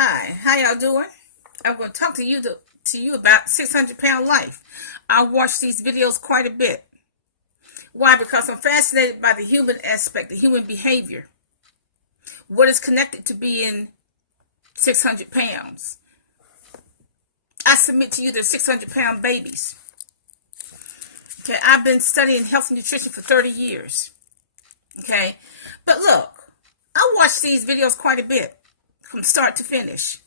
Hi, how y'all doing? I'm going to talk to you about 600-pound life. I watch these videos quite a bit. Why? Because I'm fascinated by the human aspect, the human behavior. What is connected to being 600 pounds? I submit to you they're 600-pound babies. Okay, I've been studying health and nutrition for 30 years. Okay, but look, I watch these videos quite a bit from start to finish.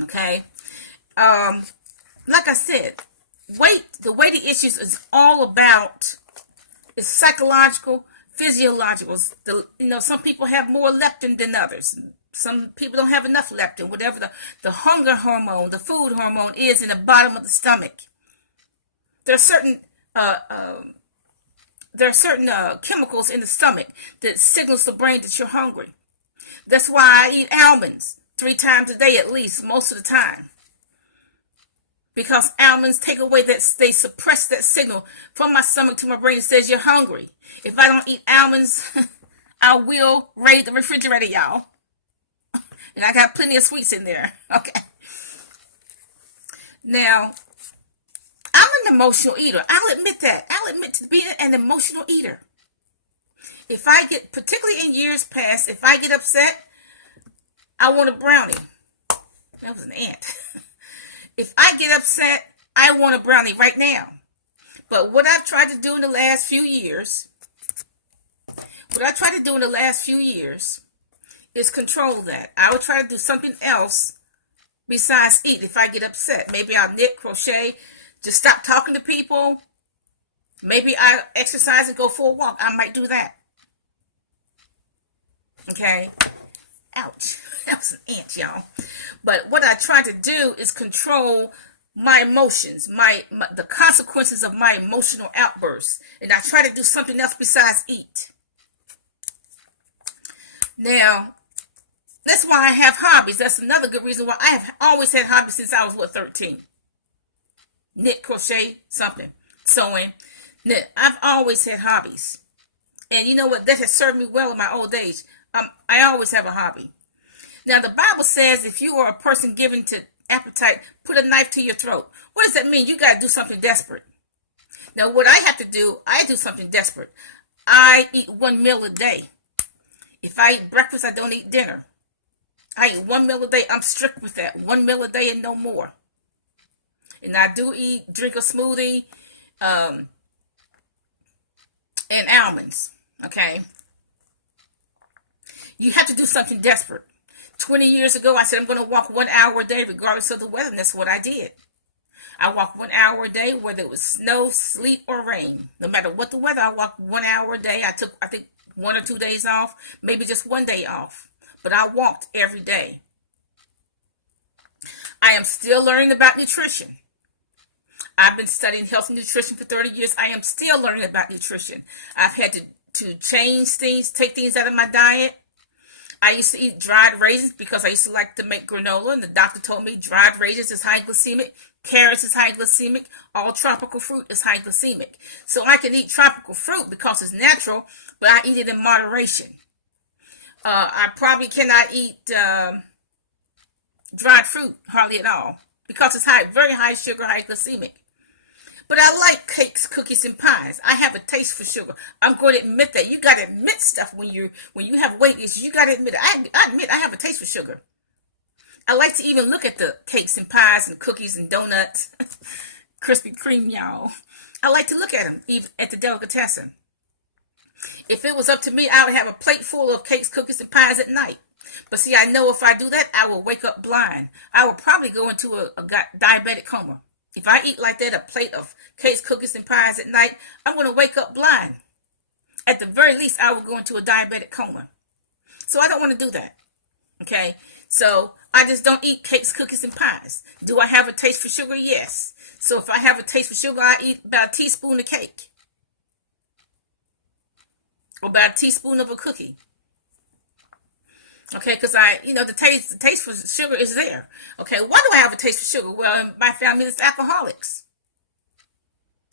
Okay, like I said, the weight issues is all about, it's psychological, physiological. Some people have more leptin than others. Some people don't have enough leptin, whatever the hunger hormone, the food hormone is in the bottom of the stomach. There are certain chemicals in the stomach that signals the brain that you're hungry. That's why I eat almonds 3 times a day at least, most of the time. Because almonds take away they suppress that signal from my stomach to my brain that says you're hungry. If I don't eat almonds, I will raid the refrigerator, y'all. And I got plenty of sweets in there. Okay. Now, I'm an emotional eater. I'll admit that. I'll admit to being an emotional eater. If I get, particularly in years past, if I get upset, I want a brownie. That was an ant. If I get upset, I want a brownie right now. But what I've tried to do in the last few years, is control that. I would try to do something else besides eat if I get upset. Maybe I'll knit, crochet, just stop talking to people. Maybe I exercise and go for a walk. I might do that. Okay. Ouch. That was an ant, y'all. But what I try to do is control my emotions, the consequences of my emotional outbursts. And I try to do something else besides eat. Now, that's why I have hobbies. That's another good reason why I have always had hobbies since I was, 13? Knit, crochet, something. Sewing. Knit. I've always had hobbies. And you know what? That has served me well in my old age. I always have a hobby. Now, the Bible says if you are a person given to appetite, put a knife to your throat. What does that mean? You got to do something desperate. Now, what I have to do, I do something desperate. I eat 1 meal a day. If I eat breakfast, I don't eat dinner. I eat 1 meal a day. I'm strict with that. 1 meal a day and no more. And I do drink a smoothie, and almonds. Okay. You have to do something desperate. 20 years ago, I said I'm going to walk 1 hour a day regardless of the weather, and that's what I did. I walked 1 hour a day, whether it was snow, sleet, or rain. No matter what the weather, I walked 1 hour a day. I took, 1 or 2 days off, maybe just 1 day off. But I walked every day. I am still learning about nutrition. I've been studying health and nutrition for 30 years. I am still learning about nutrition. I've had to change things, take things out of my diet. I used to eat dried raisins because I used to like to make granola, and the doctor told me dried raisins is high glycemic, carrots is high glycemic, all tropical fruit is high glycemic. So I can eat tropical fruit because it's natural, but I eat it in moderation. I probably cannot eat dried fruit hardly at all because it's very high sugar, high glycemic. But I like cakes, cookies, and pies. I have a taste for sugar. I'm going to admit that. You got to admit stuff when you have weight issues. You got to admit it. I admit I have a taste for sugar. I like to even look at the cakes and pies and cookies and donuts, Krispy Kreme, y'all. I like to look at them, even at the delicatessen. If it was up to me, I would have a plate full of cakes, cookies, and pies at night. But see, I know if I do that, I will wake up blind. I will probably go into a diabetic coma. If I eat like that, a plate of cakes, cookies, and pies at night, I'm going to wake up blind. At the very least, I will go into a diabetic coma. So I don't want to do that. Okay? So I just don't eat cakes, cookies, and pies. Do I have a taste for sugar? Yes. So if I have a taste for sugar, I eat about a teaspoon of cake. Or about a teaspoon of a cookie. Okay, because the taste for sugar is there. Okay, why do I have a taste for sugar? Well, in my family is alcoholics.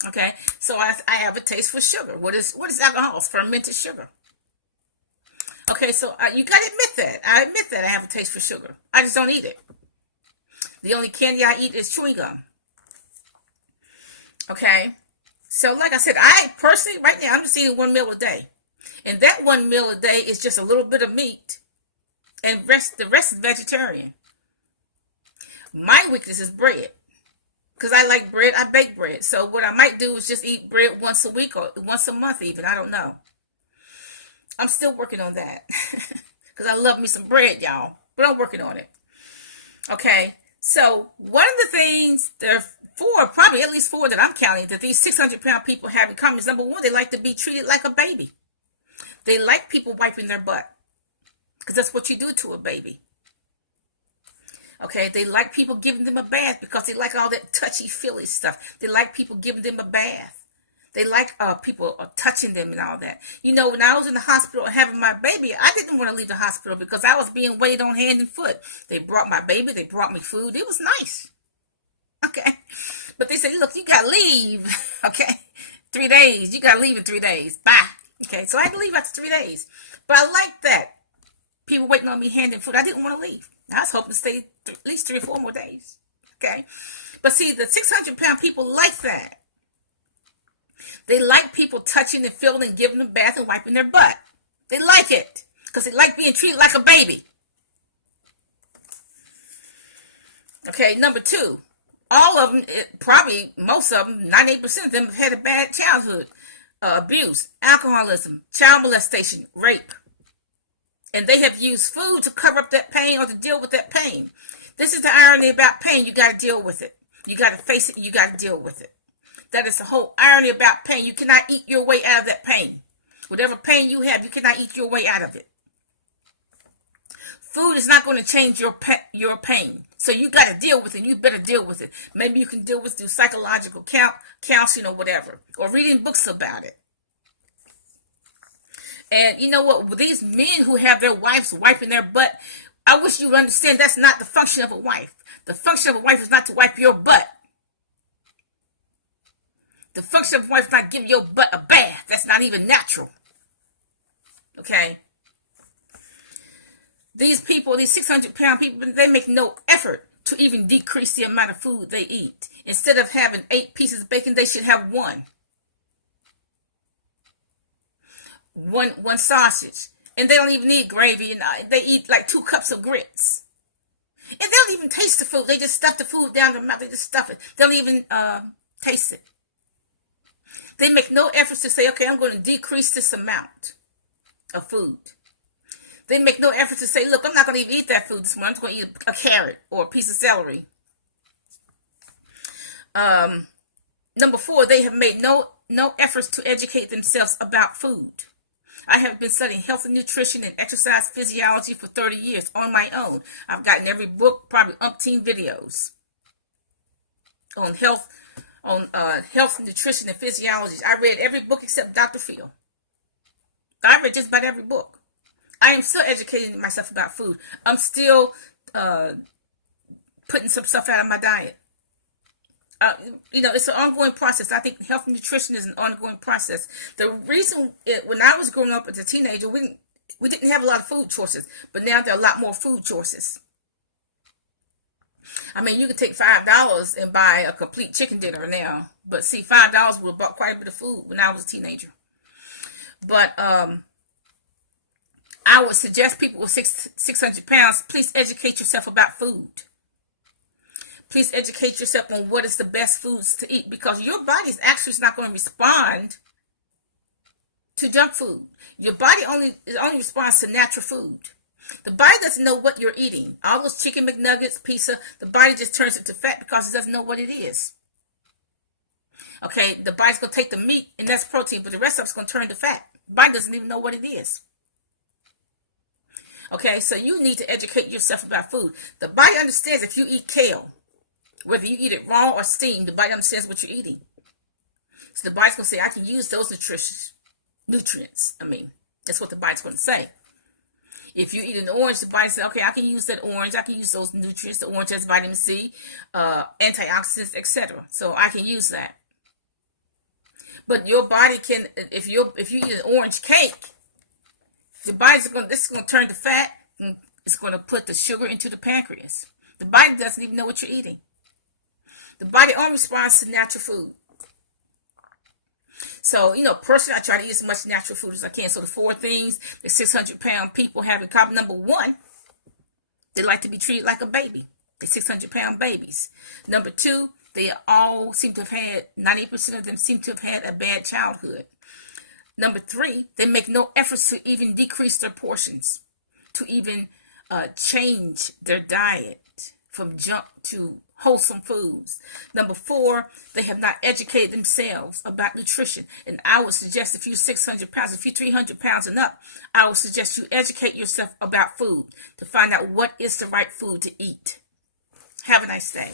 Okay, so I have a taste for sugar. What is alcohol? It's fermented sugar. Okay, so you gotta admit that. I admit that I have a taste for sugar. I just don't eat it. The only candy I eat is chewing gum. Okay, so like I said, I personally, right now, I'm just eating one meal a day. And that one meal a day is just a little bit of meat. And the rest is vegetarian. My weakness is bread. Because I like bread, I bake bread. So what I might do is just eat bread once a week or once a month even. I don't know. I'm still working on that. Because I love me some bread, y'all. But I'm working on it. Okay. So one of the things, there are four, probably at least four that I'm counting, that these 600-pound people have in common is, number one, they like to be treated like a baby. They like people wiping their butt. Because that's what you do to a baby. Okay, they like people giving them a bath because they like all that touchy-feely stuff. They like people giving them a bath. They like people touching them and all that. You know, when I was in the hospital having my baby, I didn't want to leave the hospital because I was being waited on hand and foot. They brought my baby. They brought me food. It was nice. Okay. But they said, look, you got to leave. Okay. 3 days. You got to leave in 3 days. Bye. Okay. So I had to leave after 3 days. But I liked that. People waiting on me hand and foot. I didn't want to leave. I was hoping to stay at least 3 or 4 more days. Okay. But see, the 600-pound people like that. They like people touching and feeling and giving them a bath and wiping their butt. They like it. Because they like being treated like a baby. Okay, number two. All of them, probably most of them, 98% of them have had a bad childhood. Abuse, alcoholism, child molestation, rape. And they have used food to cover up that pain or to deal with that pain. This is the irony about pain. You got to deal with it. You got to face it. You got to deal with it. That is the whole irony about pain. You cannot eat your way out of that pain. Whatever pain you have, you cannot eat your way out of it. Food is not going to change your pain. So you got to deal with it. You better deal with it. Maybe you can deal with it through psychological counseling or whatever. Or reading books about it. And you know what? With these men who have their wives wiping their butt, I wish you would understand that's not the function of a wife. The function of a wife is not to wipe your butt. The function of a wife is not give your butt a bath. That's not even natural. Okay? These people, these 600-pound people, they make no effort to even decrease the amount of food they eat. Instead of having 8 pieces of bacon, they should have one. One sausage. And they don't even need gravy. And they eat like 2 cups of grits. And they don't even taste the food. They just stuff the food down their mouth. They just stuff it. They don't even taste it. They make no efforts to say, okay, I'm going to decrease this amount of food. They make no effort to say, look, I'm not going to even eat that food this morning. I'm just going to eat a carrot or a piece of celery. Number 4, they have made no efforts to educate themselves about food. I have been studying health and nutrition and exercise physiology for 30 years on my own. I've gotten every book, probably umpteen videos on health, and nutrition and physiology. I read every book except Dr. Phil. I read just about every book. I am still educating myself about food. I'm still putting some stuff out of my diet. It's an ongoing process. I think health and nutrition is an ongoing process. The reason, when I was growing up as a teenager, we didn't have a lot of food choices, but now there are a lot more food choices. I mean, you can take $5 and buy a complete chicken dinner now, but see, $5 would have bought quite a bit of food when I was a teenager. But I would suggest people with 600 pounds, please educate yourself about food. Please educate yourself on what is the best foods to eat, because your body is actually not going to respond to junk food. Your body only responds to natural food. The body doesn't know what you're eating. All those chicken McNuggets, pizza, the body just turns it to fat because it doesn't know what it is. Okay, the body's going to take the meat and that's protein, but the rest of it's going to turn to fat. The body doesn't even know what it is. Okay, so you need to educate yourself about food. The body understands if you eat kale, whether you eat it raw or steamed, the body understands what you're eating. So the body's going to say, I can use those nutrients. That's what the body's going to say. If you eat an orange, the body says, okay, I can use that orange. I can use those nutrients. The orange has vitamin C, antioxidants, etc. So I can use that. But your body can, if you eat an orange cake, The body's this is going to turn to fat, and it's going to put the sugar into the pancreas. The body doesn't even know what you're eating. The body only responds to natural food. So, personally, I try to eat as much natural food as I can. So the 4 things that 600-pound people have in common. Number 1, they like to be treated like a baby. They're 600-pound babies. Number 2, they all seem to have had, 90% of them seem to have had a bad childhood. Number 3, they make no efforts to even decrease their portions, to even change their diet from junk to wholesome foods. Number 4, they have not educated themselves about nutrition. And I would suggest if you're 600 pounds, if you're 300 pounds and up, I would suggest you educate yourself about food to find out what is the right food to eat. Have a nice day.